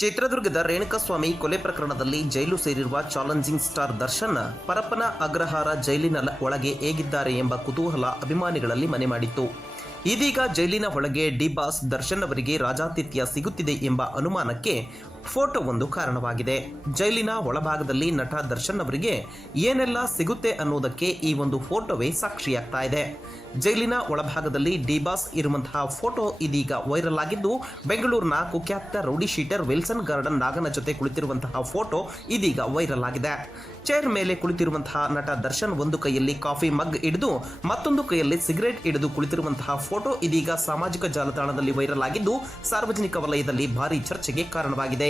ಚಿತ್ರದುರ್ಗದ ರೇಣುಕಾಸ್ವಾಮಿ ಕೊಲೆ ಪ್ರಕರಣದಲ್ಲಿ ಜೈಲು ಸೇರಿರುವ ಚಾಲೆಂಜಿಂಗ್ ಸ್ಟಾರ್ ದರ್ಶನ್ ಪರಪ್ಪನ ಅಗ್ರಹಾರ ಜೈಲಿನ ಒಳಗೆ ಹೇಗಿದ್ದಾರೆ ಎಂಬ ಕುತೂಹಲ ಅಭಿಮಾನಿಗಳಲ್ಲಿ ಮನೆ ಮಾಡಿತ್ತು. ಇದೀಗ ಜೈಲಿನ ಒಳಗೆ ಡಿಬಾಸ್ ದರ್ಶನ್ ಅವರಿಗೆ ರಾಜಾತಿಥ್ಯ ಸಿಗುತ್ತಿದೆ ಎಂಬ ಅನುಮಾನಕ್ಕೆ ಫೋಟೋ ಒಂದು ಕಾರಣವಾಗಿದೆ. ಜೈಲಿನ ಒಳಭಾಗದಲ್ಲಿ ನಟ ದರ್ಶನ್ ಅವರಿಗೆ ಏನೆಲ್ಲ ಸಿಗುತ್ತೆ ಅನ್ನೋದಕ್ಕೆ ಈ ಒಂದು ಫೋಟೋವೇ ಸಾಕ್ಷಿಯಾಗ್ತಾ ಇದೆ. ಜೈಲಿನ ಒಳಭಾಗದಲ್ಲಿ ಡಿಬಾಸ್ ಇರುವಂತಹ ಫೋಟೋ ಇದೀಗ ವೈರಲ್ ಆಗಿದ್ದು, ಬೆಂಗಳೂರಿನ ಕುಖ್ಯಾತ ರೌಡಿ ಶೀಟರ್ ವಿಲ್ಸನ್ ಗಾರ್ಡನ್ ನಾಗನ ಜೊತೆ ಕುಳಿತಿರುವಂತಹ ಫೋಟೋ ಇದೀಗ ವೈರಲ್ ಆಗಿದೆ. ಚೇರ್ ಮೇಲೆ ಕುಳಿತಿರುವಂತಹ ನಟ ದರ್ಶನ್ ಒಂದು ಕೈಯಲ್ಲಿ ಕಾಫಿ ಮಗ್ ಹಿಡಿದು, ಮತ್ತೊಂದು ಕೈಯಲ್ಲಿ ಸಿಗರೇಟ್ ಹಿಡಿದು ಕುಳಿತಿರುವಂತಹ ಫೋಟೋ ಇದೀಗ ಸಾಮಾಜಿಕ ಜಾಲತಾಣದಲ್ಲಿ ವೈರಲ್ ಆಗಿದ್ದು ಸಾರ್ವಜನಿಕ ವಲಯದಲ್ಲಿ ಭಾರಿ ಚರ್ಚೆಗೆ ಕಾರಣವಾಗಿದೆ.